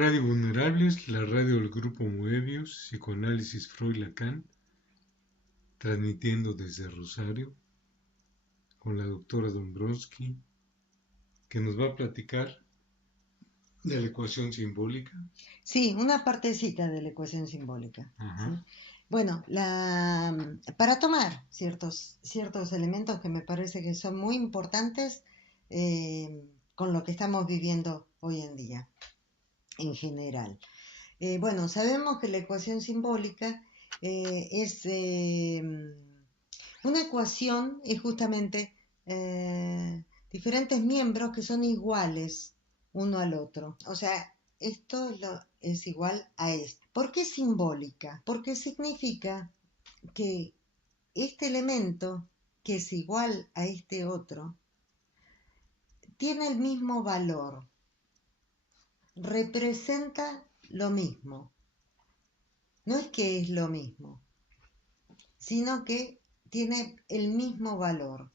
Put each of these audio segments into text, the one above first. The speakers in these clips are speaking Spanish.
Radio Vulnerables, la radio del Grupo Moebius, Psicoanálisis Freud-Lacan, transmitiendo desde Rosario con la doctora Dombrowski, que nos va a platicar de la ecuación simbólica. Sí, una partecita de la ecuación simbólica. ¿Sí? Ajá. Bueno, para tomar ciertos elementos que me parece que son muy importantes con lo que estamos viviendo hoy en día, en general. Bueno, sabemos que la ecuación simbólica es una ecuación, es justamente diferentes miembros que son iguales uno al otro. O sea, es igual a esto. ¿Por qué simbólica? Porque significa que este elemento, que es igual a este otro, tiene el mismo valor, representa lo mismo. No es que es lo mismo, sino que tiene el mismo valor.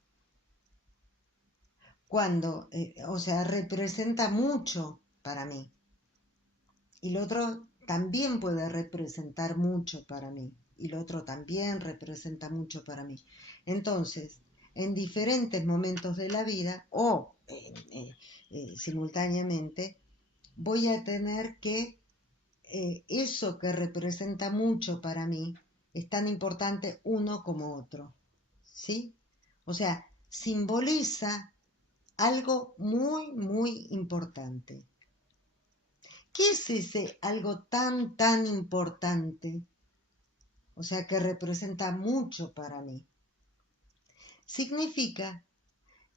Cuando, o sea, representa mucho para mí. Y lo otro también puede representar mucho para mí. Y lo otro también representa mucho para mí. Entonces, en diferentes momentos de la vida o simultáneamente, voy a tener que eso que representa mucho para mí es tan importante uno como otro. ¿Sí? O sea, simboliza algo muy, muy importante. ¿Qué es ese algo tan importante? O sea, que representa mucho para mí. Significa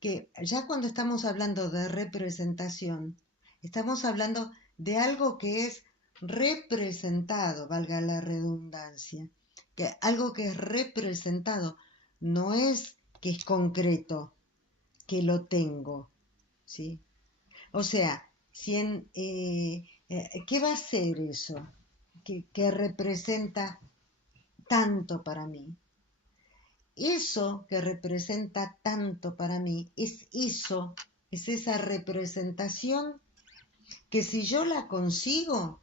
que ya cuando estamos hablando de representación, estamos hablando de algo que es representado, valga la redundancia, que algo que es representado no es que es concreto, que lo tengo, ¿sí? O sea, ¿qué va a ser eso que representa tanto para mí? Eso que representa tanto para mí es esa representación que si yo la consigo,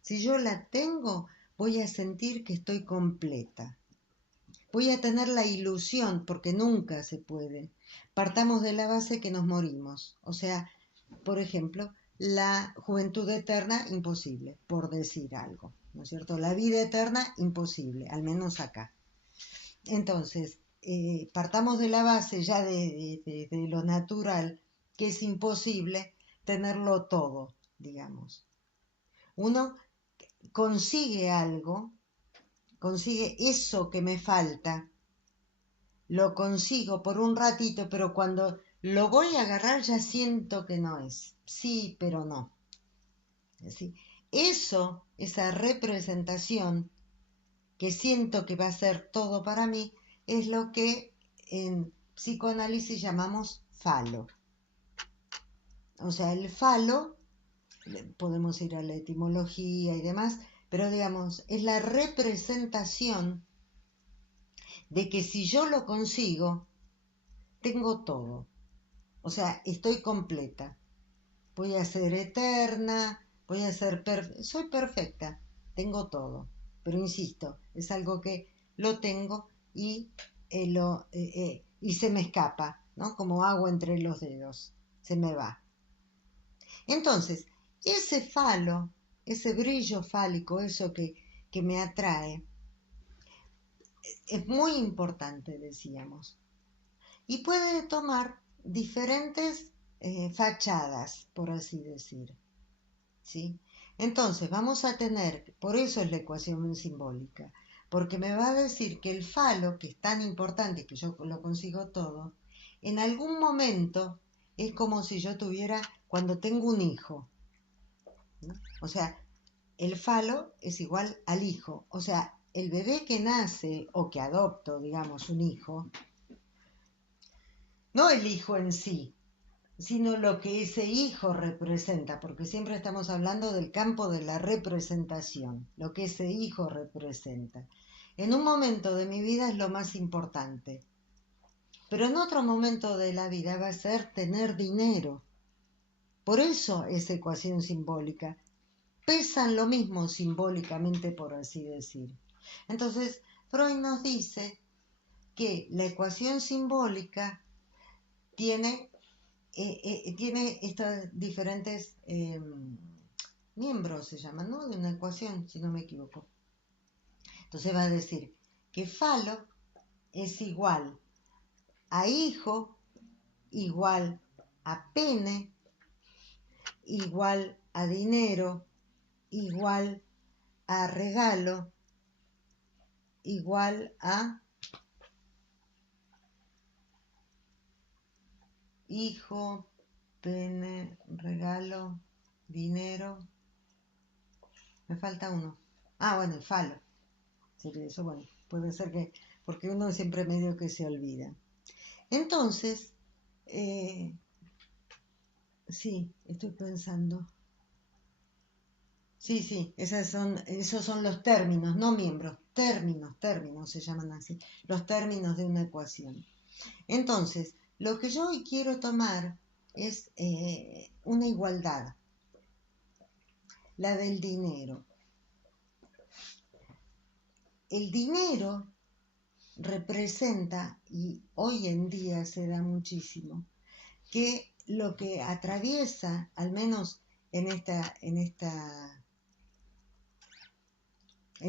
si yo la tengo, voy a sentir que estoy completa. Voy a tener la ilusión, porque nunca se puede. Partamos de la base que nos morimos. O sea, por ejemplo, la juventud eterna, imposible, por decir algo, ¿no es cierto? La vida eterna, imposible, al menos acá. Entonces, partamos de la base ya de lo natural, que es imposible tenerlo todo, digamos. Uno consigue algo, consigue eso que me falta, lo consigo por un ratito, pero cuando lo voy a agarrar ya siento que no es. Sí, pero no. ¿Sí? Eso, esa representación que siento que va a ser todo para mí, es lo que en psicoanálisis llamamos falo. O sea, el falo, podemos ir a la etimología y demás, pero digamos, es la representación de que si yo lo consigo, tengo todo. O sea, estoy completa. Voy a ser eterna, voy a ser soy perfecta, tengo todo. Pero insisto, es algo que lo tengo y se me escapa, ¿no? Como agua entre los dedos, se me va. Entonces, ese falo, ese brillo fálico, eso que me atrae, es muy importante, decíamos. Y puede tomar diferentes fachadas, por así decir. ¿Sí? Entonces vamos a tener, por eso es la ecuación simbólica, porque me va a decir que el falo, que es tan importante que yo lo consigo todo, en algún momento es como si yo tuviera, cuando tengo un hijo, ¿no? O sea, el falo es igual al hijo, o sea, el bebé que nace o que adopto, digamos, un hijo, no el hijo en sí, sino lo que ese hijo representa, porque siempre estamos hablando del campo de la representación, lo que ese hijo representa. En un momento de mi vida es lo más importante, pero en otro momento de la vida va a ser tener dinero. Por eso esa ecuación simbólica, pesan lo mismo simbólicamente, por así decir. Entonces, Freud nos dice que la ecuación simbólica tiene estos diferentes miembros, se llaman, ¿no? De una ecuación, si no me equivoco. Entonces va a decir que falo es igual a hijo, igual a pene, igual a dinero, igual a regalo, igual a hijo, pene, regalo, dinero. Me falta uno. Ah, bueno, el falo. Sería eso, bueno, puede ser que, porque uno siempre medio que se olvida. Entonces, sí, estoy pensando. Sí, esos son los términos, no miembros, términos se llaman así, los términos de una ecuación. Entonces, lo que yo hoy quiero tomar es una igualdad, la del dinero. El dinero representa, y hoy en día se da muchísimo, que lo que atraviesa, al menos en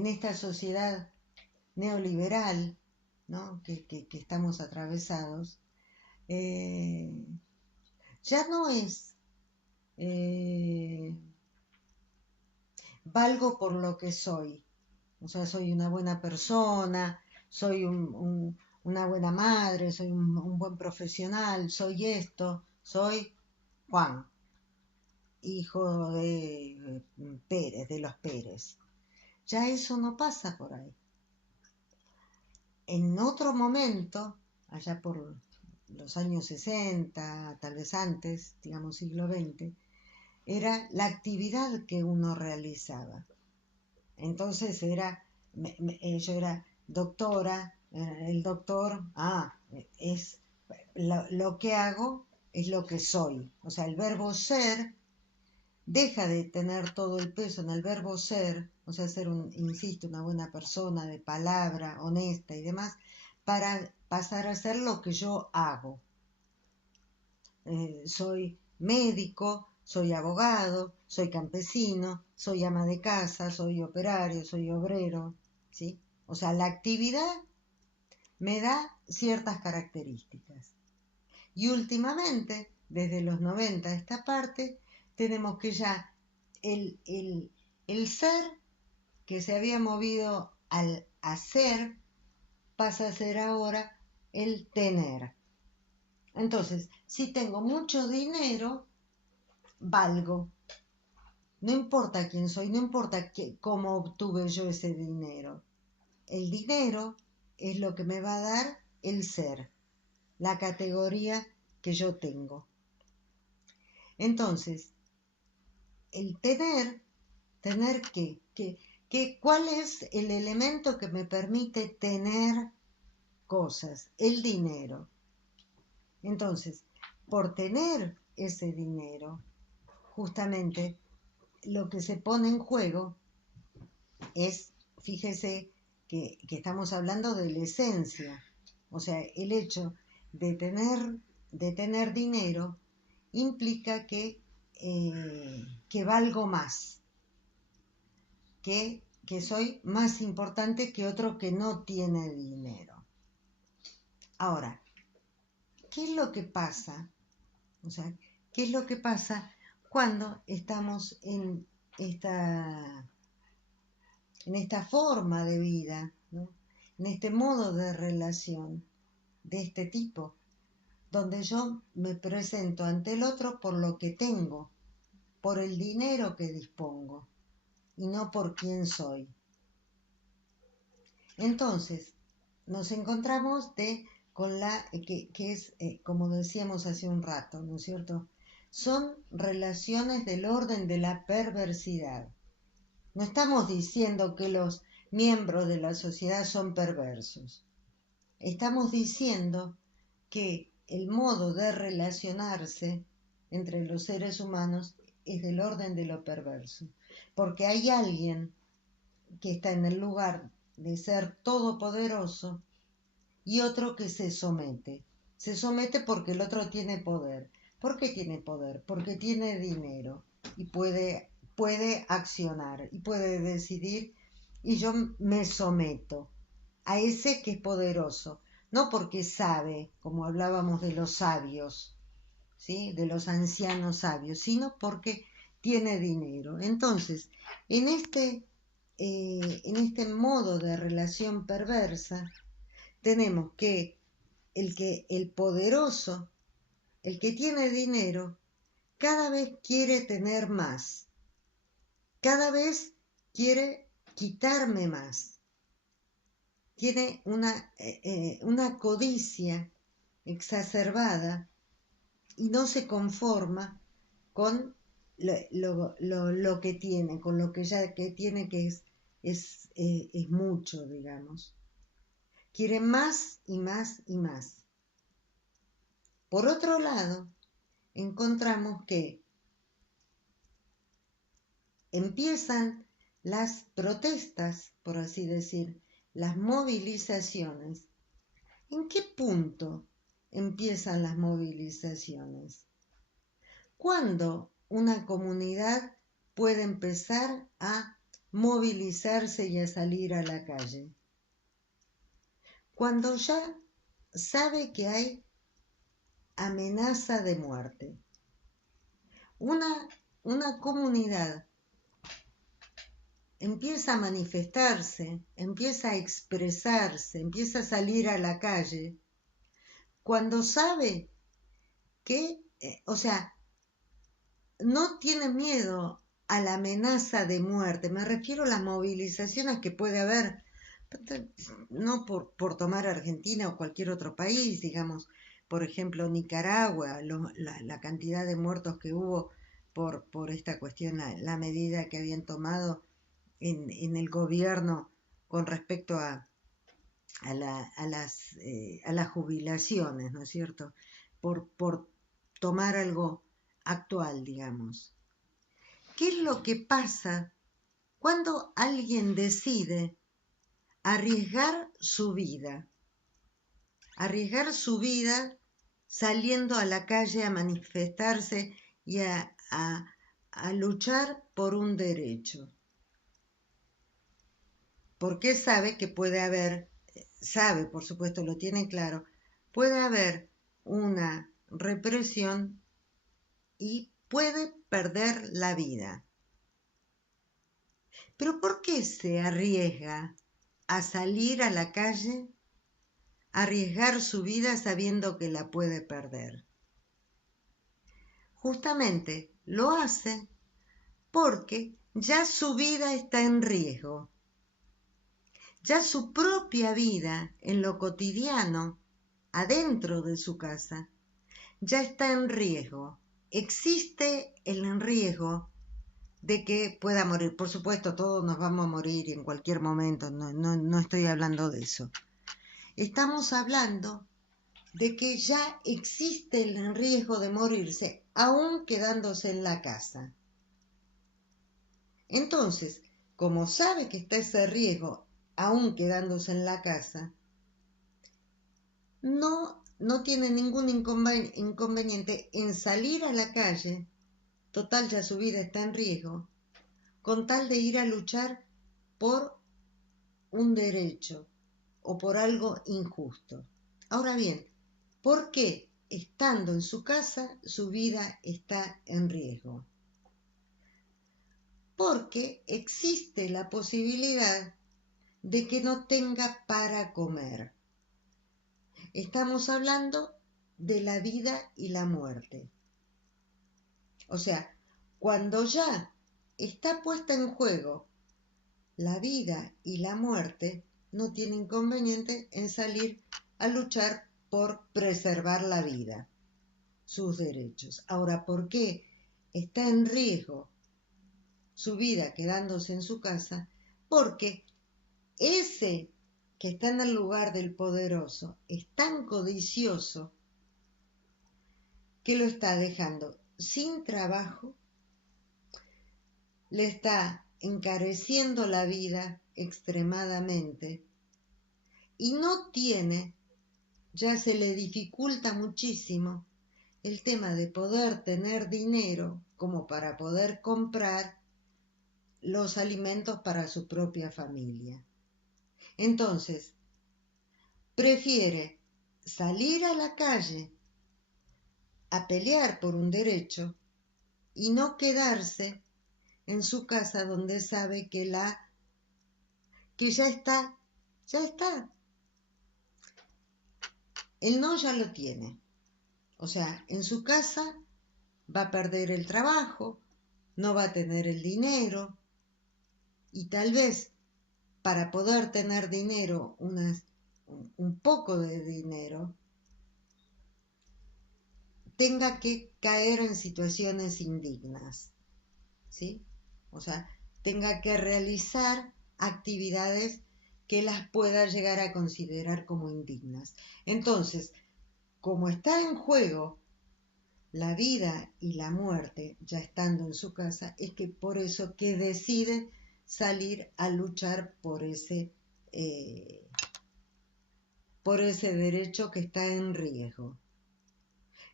esta sociedad neoliberal, ¿no? que estamos atravesados, ya no es valgo por lo que soy, o sea, soy una buena persona, soy una buena madre, soy un buen profesional, soy esto, soy Juan, hijo de Pérez, de los Pérez. Ya eso no pasa por ahí. En otro momento, allá por los años 60, tal vez antes, digamos siglo XX, era la actividad que uno realizaba. Entonces yo era doctora, el doctor, es lo que hago es lo que soy. O sea, el verbo ser deja de tener todo el peso en el verbo ser, o sea, ser, insisto, una buena persona de palabra, honesta y demás, para pasar a ser lo que yo hago. Soy médico, soy abogado, soy campesino, soy ama de casa, soy operario, soy obrero, ¿sí? O sea, la actividad me da ciertas características. Y últimamente, desde los 90 a esta parte, tenemos que ya el ser que se había movido al hacer pasa a ser ahora el tener. Entonces, si tengo mucho dinero, valgo. No importa quién soy, no importa cómo obtuve yo ese dinero. El dinero es lo que me va a dar el ser, la categoría que yo tengo. Entonces, el tener ¿cuál es el elemento que me permite tener cosas? El dinero. Entonces, por tener ese dinero, justamente lo que se pone en juego es, fíjese que estamos hablando de la esencia, o sea, el hecho de tener dinero implica que valgo más, que soy más importante que otro que no tiene dinero. Ahora, ¿qué es lo que pasa? O sea, ¿qué es lo que pasa cuando estamos en esta forma de vida, ¿no? En este modo de relación de este tipo, donde yo me presento ante el otro por lo que tengo, por el dinero que dispongo y no por quién soy? Entonces, nos encontramos con la que es, como decíamos hace un rato, ¿no es cierto? Son relaciones del orden de la perversidad. No estamos diciendo que los miembros de la sociedad son perversos. Estamos diciendo que el modo de relacionarse entre los seres humanos es del orden de lo perverso, porque hay alguien que está en el lugar de ser todopoderoso y otro que se somete. Se somete porque el otro tiene poder. ¿Por qué tiene poder? Porque tiene dinero y puede accionar y puede decidir, y yo me someto a ese que es poderoso, no porque sabe, como hablábamos de los sabios, ¿sí? De los ancianos sabios, sino porque tiene dinero. Entonces, en este modo de relación perversa, tenemos que el poderoso, el que tiene dinero, cada vez quiere tener más, cada vez quiere quitarme más, tiene una codicia exacerbada y no se conforma con lo que tiene, con lo que ya que tiene, que es mucho, digamos. Quiere más y más y más. Por otro lado, encontramos que empiezan las protestas, por así decir, las movilizaciones. ¿En qué punto empiezan las movilizaciones? ¿Cuándo una comunidad puede empezar a movilizarse y a salir a la calle? Cuando ya sabe que hay amenaza de muerte. Una comunidad empieza a manifestarse, empieza a expresarse, empieza a salir a la calle, cuando sabe que, no tiene miedo a la amenaza de muerte. Me refiero a las movilizaciones que puede haber, no por tomar Argentina o cualquier otro país, digamos, por ejemplo, Nicaragua, la cantidad de muertos que hubo por esta cuestión, la medida que habían tomado en el gobierno con respecto a las jubilaciones, ¿no es cierto? Por tomar algo actual, digamos. ¿Qué es lo que pasa cuando alguien decide arriesgar su vida? Arriesgar su vida saliendo a la calle a manifestarse y a luchar por un derecho. Porque sabe que puede haber, sabe, por supuesto, lo tiene claro, puede haber una represión y puede perder la vida. Pero ¿por qué se arriesga a salir a la calle, a arriesgar su vida sabiendo que la puede perder? Justamente lo hace porque ya su vida está en riesgo. Ya su propia vida en lo cotidiano, adentro de su casa, ya está en riesgo. Existe el riesgo de que pueda morir. Por supuesto, todos nos vamos a morir en cualquier momento, no estoy hablando de eso. Estamos hablando de que ya existe el riesgo de morirse, aún quedándose en la casa. Entonces, como sabe que está ese riesgo, aún quedándose en la casa, no tiene ningún inconveniente en salir a la calle, total ya su vida está en riesgo, con tal de ir a luchar por un derecho o por algo injusto. Ahora bien, ¿por qué estando en su casa su vida está en riesgo? Porque existe la posibilidad de que no tenga para comer. Estamos hablando de la vida y la muerte. O sea, cuando ya está puesta en juego la vida y la muerte, no tiene inconveniente en salir a luchar por preservar la vida, sus derechos. Ahora, ¿por qué está en riesgo su vida quedándose en su casa? Porque ese que está en el lugar del poderoso es tan codicioso que lo está dejando sin trabajo, le está encareciendo la vida extremadamente y no tiene, ya se le dificulta muchísimo el tema de poder tener dinero como para poder comprar los alimentos para su propia familia. Entonces, prefiere salir a la calle a pelear por un derecho y no quedarse en su casa donde sabe que ya está. El no ya lo tiene. O sea, en su casa va a perder el trabajo, no va a tener el dinero y tal vez para poder tener dinero, un poco de dinero, tenga que caer en situaciones indignas, ¿sí? O sea, tenga que realizar actividades que las pueda llegar a considerar como indignas. Entonces, como está en juego la vida y la muerte, ya estando en su casa, es que por eso que decide salir a luchar por ese derecho que está en riesgo.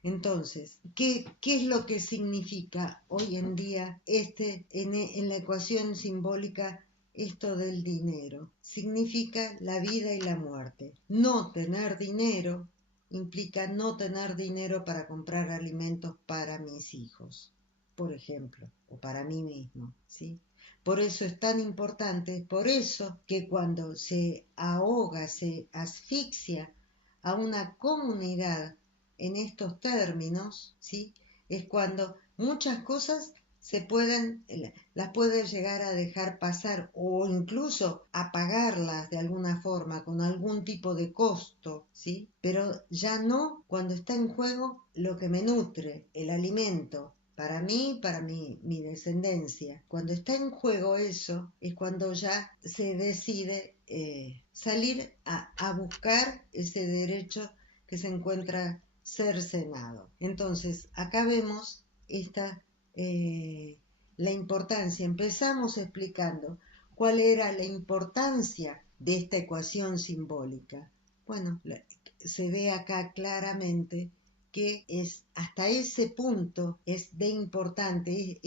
Entonces, ¿qué es lo que significa hoy en día en la ecuación simbólica esto del dinero? Significa la vida y la muerte. No tener dinero implica no tener dinero para comprar alimentos para mis hijos, por ejemplo, o para mí mismo, ¿sí? Por eso es tan importante, por eso que cuando se ahoga, se asfixia a una comunidad en estos términos, ¿sí? Es cuando muchas cosas las puede llegar a dejar pasar o incluso apagarlas de alguna forma con algún tipo de costo, ¿sí? Pero ya no cuando está en juego lo que me nutre, el alimento, para mí, para mi descendencia. Cuando está en juego eso, es cuando ya se decide salir a buscar ese derecho que se encuentra cercenado. Entonces, acá vemos la importancia. Empezamos explicando cuál era la importancia de esta ecuación simbólica. Bueno, se ve acá claramente que es hasta ese punto es de importante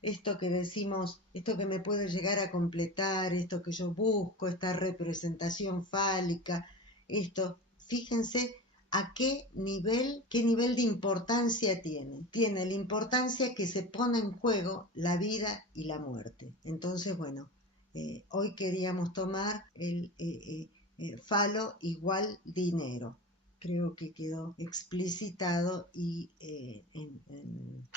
esto que decimos, esto que me puede llegar a completar, esto que yo busco, esta representación fálica, esto, fíjense a qué nivel de importancia tiene. Tiene la importancia que se pone en juego la vida y la muerte. Entonces, bueno, hoy queríamos tomar el falo igual dinero. Creo que quedó explicitado y en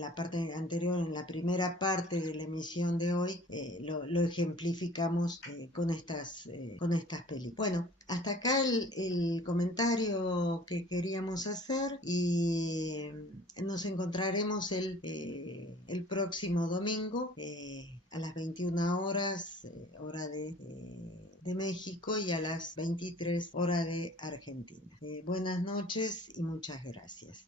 la parte anterior, en la primera parte de la emisión de hoy, lo ejemplificamos con estas películas. Bueno, hasta acá el comentario que queríamos hacer y nos encontraremos el próximo domingo a las 21 horas, hora de México, y a las 23 horas de Argentina. Buenas noches y muchas gracias.